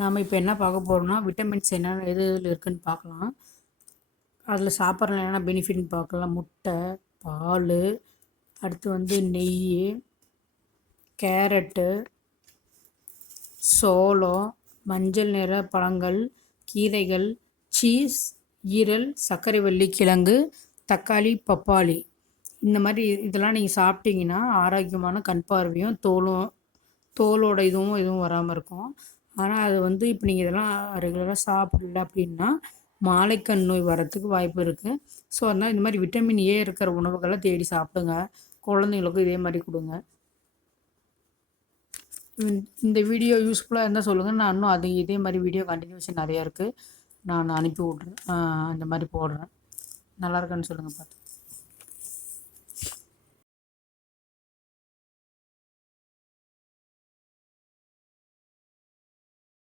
நாம் இப்போ என்ன பார்க்க போகிறோம்னா விட்டமின்ஸ் என்னென்ன எது இதில் இருக்குதுன்னு பார்க்கலாம். அதில் சாப்பிட்ற என்னென்ன பெனிஃபிட்னு பார்க்கலாம். முட்டை, பால், அடுத்து வந்து நெய், கேரட்டு, சோளம், மஞ்சள் நிற பழங்கள், கீரைகள், சீஸ், ஈரல், சர்க்கரைவள்ளி கிழங்கு, தக்காளி, பப்பாளி. இந்த மாதிரி இதெல்லாம் நீங்கள் சாப்பிட்டீங்கன்னா ஆரோக்கியமான கண் பார்வையும் தோலோட இதுவும் வராமல் இருக்கும். ஆனால் அது வந்து இப்போ நீங்கள் இதெல்லாம் ரெகுலராக சாப்பிடல அப்படின்னா மாலைக்கண் நோய் வரத்துக்கு வாய்ப்பு இருக்குது. ஸோ அதனால் இந்த மாதிரி விட்டமின் ஏ இருக்கிற உணவுகளை தேடி சாப்பிடுங்க. குழந்தைங்களுக்கும் இதே மாதிரி கொடுங்க. இந்த வீடியோ யூஸ்ஃபுல்லாக இருந்தால் சொல்லுங்கள். நான் இன்னும் இதே மாதிரி வீடியோ கண்டினியூஷன் நிறையா இருக்குது. நான் அனுப்பி விட்றேன். இந்த மாதிரி போடுறேன். நல்லா இருக்குன்னு சொல்லுங்கள் பார்த்து.